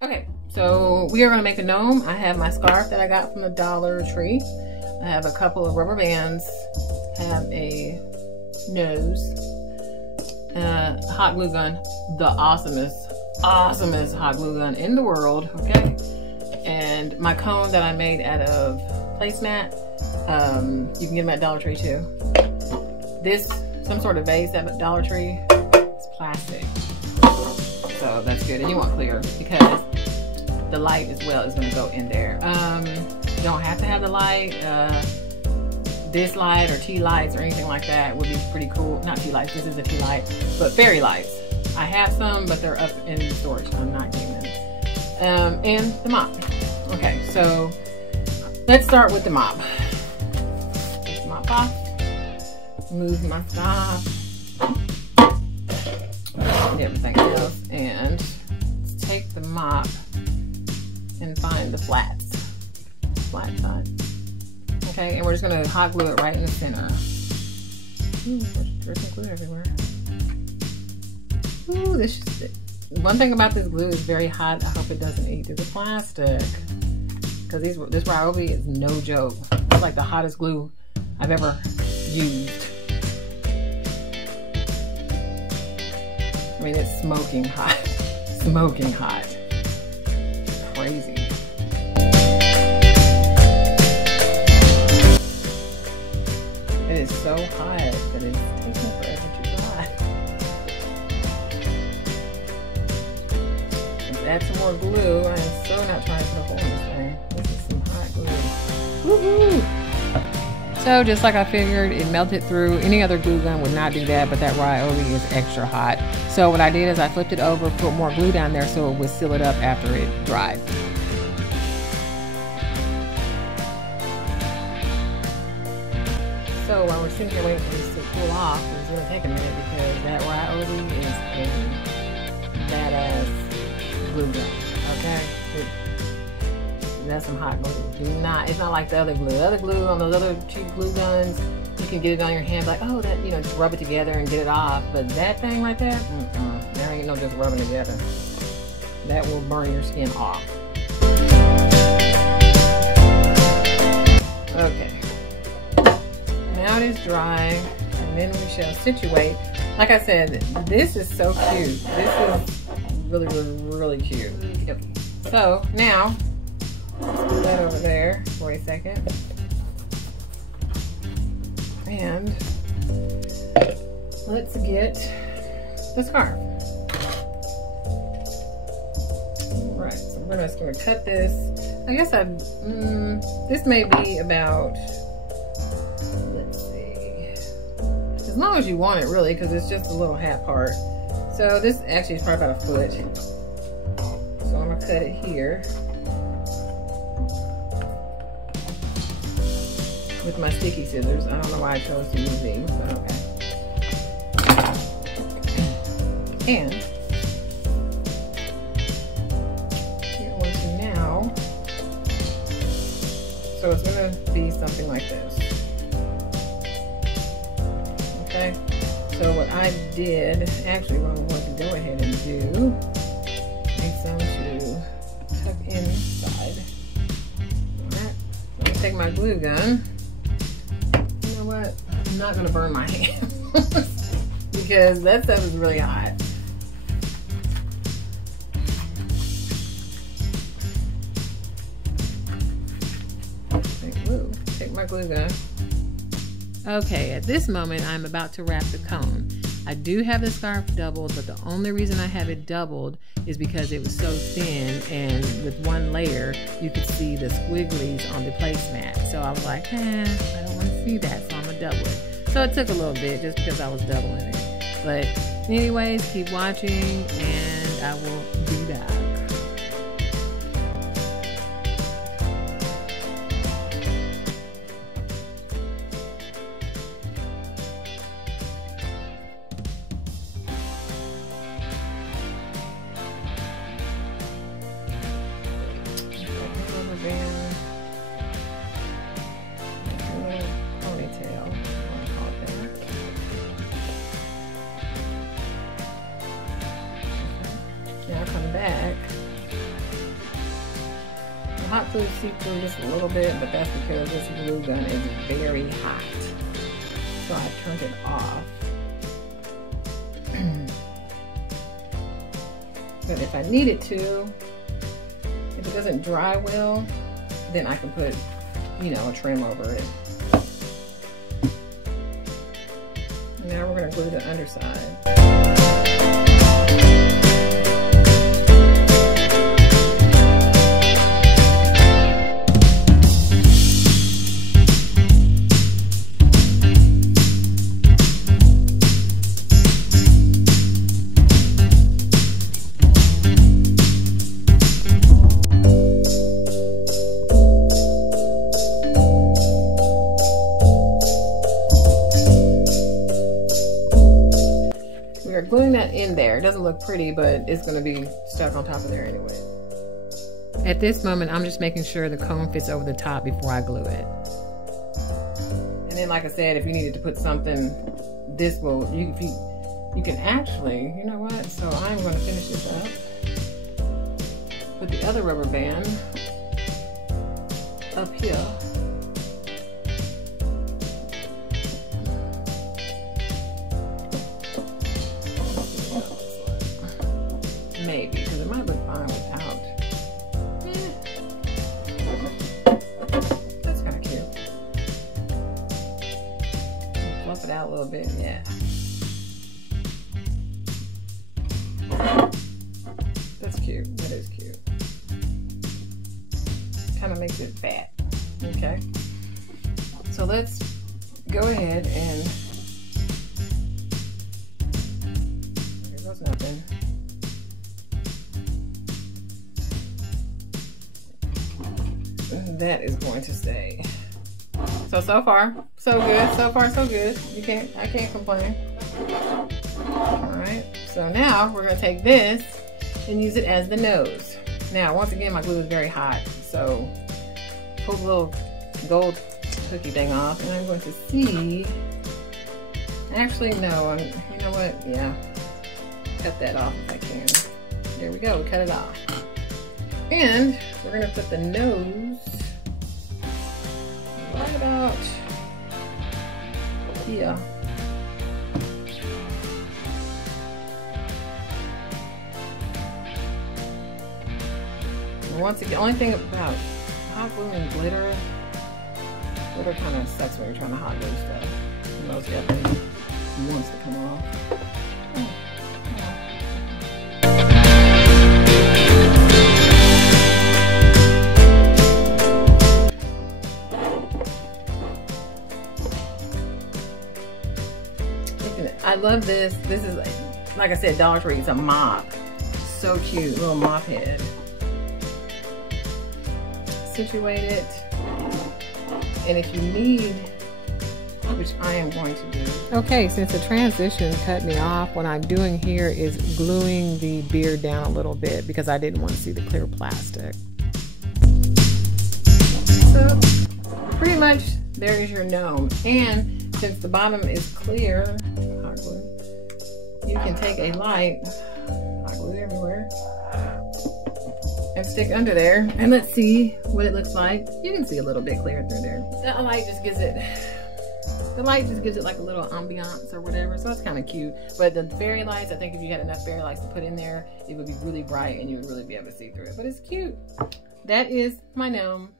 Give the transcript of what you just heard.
Okay, so we are going to make a gnome. I have my scarf that I got from the Dollar Tree. I have a couple of rubber bands. I have a nose. Hot glue gun. The awesomest hot glue gun in the world. Okay. And my cone that I made out of placemat. You can get them at Dollar Tree too. This, some sort of vase at Dollar Tree. It's plastic. So that's good. And you want clear because the light as well is going to go in there. You don't have to have the light. This light or tea lights or anything like that would be pretty cool. Not tea lights, this is a tea light, but fairy lights. I have some, but they're up in storage. I'm not getting them. And the mop. Okay, so let's start with the mop. Take the mop off. Move my stuff. And everything else. And take the mop and find the flat side. Okay, and we're just gonna hot glue it right in the center. Ooh, there's some glue everywhere. Ooh, one thing about this glue is very hot. I hope it doesn't eat through the plastic. Because this Ryobi is no joke. It's like the hottest glue I've ever used. I mean, it's smoking hot. Smoking hot. Crazy. It is so hot that it's taking forever to dry. Let's add some more glue. I am so not trying to put a hole in this thing. This is some hot glue. Woohoo! So just like I figured, it melted through. Any other glue gun would not do that, but that Ryobi is extra hot. So what I did is I flipped it over, put more glue down there so it would seal it up after it dried. So while we're sitting here waiting for this to cool off, it's going to take a minute because that Ryobi is a badass glue gun. Okay? That's some hot glue. It's not like the other glue. The other glue on those other cheap glue guns, you can get it on your hand like, oh, that, you know, just rub it together and get it off. But that thing right there, there ain't no just rubbing together. That will burn your skin off. Okay. Now it is dry, and then we shall situate. Like I said, this is so cute. This is really cute. Okay. So now, put that over there for a second. And let's get the scarf. Alright, so we're just going to cut this. I guess this may be about, let's see, as long as you want it really, because it's just a little hat part. So this actually is probably about a foot. So I'm going to cut it here with my sticky scissors. I don't know why I chose to use these, but okay. And it was now, so it's gonna be something like this. Okay, so what I did, actually what I'm going to go ahead and do is some to tuck inside. Alright, I'm gonna take my glue gun. You know what? I'm not gonna burn my hands because that stuff is really hot. Take my glue gun. Okay, at this moment I'm about to wrap the cone. I do have the scarf doubled, but the only reason I have it doubled is because it was so thin, and with one layer you could see the squigglies on the placemat. So I was like, I don't want to see that, so I'm gonna double it. So it took a little bit just because I was doubling it. But anyways, keep watching and I will be back. Now come back hot glue seep through just a little bit, but that's because this glue gun is very hot. So I turned it off. But if I needed to, if it doesn't dry well, then I can put, you know, a trim over it. And now we're going to glue the underside. Gluing that in there. It doesn't look pretty, but it's going to be stuck on top of there anyway. At this moment, I'm just making sure the cone fits over the top before I glue it. And then, like I said, if you needed to put something, this will, you can actually, you know what? So I'm going to finish this up. Put the other rubber band up here. Maybe, because it might look fine without. That's kind of cute. Fluff it out a little bit, yeah. That's cute. That is cute. Kind of makes it fat. Okay. So let's go ahead and. There goes nothing. That is going to stay. So far, so good. So far, so good. I can't complain. All right. So now we're going to take this and use it as the nose. Now, once again, my glue is very hot. So pull the little gold cookie thing off, and I'm going to see. Actually, no. You know what? Yeah. Cut that off if I can. There we go. We cut it off. And we're going to put the nose right about here. And once again, the only thing about hot glue and glitter kind of sucks when you're trying to hot glue stuff. Most everything wants to come off. I love this. This is, like I said, Dollar Tree. It's a mop. So cute. Little mop head. Situate it. And if you need, which I am going to do. Okay, since the transition cut me off, what I'm doing here is gluing the beard down a little bit because I didn't want to see the clear plastic. So, pretty much, there is your gnome. And since the bottom is clear, you can take a light, hot glue everywhere, and stick under there, and let's see what it looks like. You can see a little bit clear through there. The light just gives it like a little ambiance or whatever, so it's kind of cute. But the fairy lights, I think if you had enough fairy lights to put in there, it would be really bright and you would really be able to see through it. But it's cute. That is my gnome.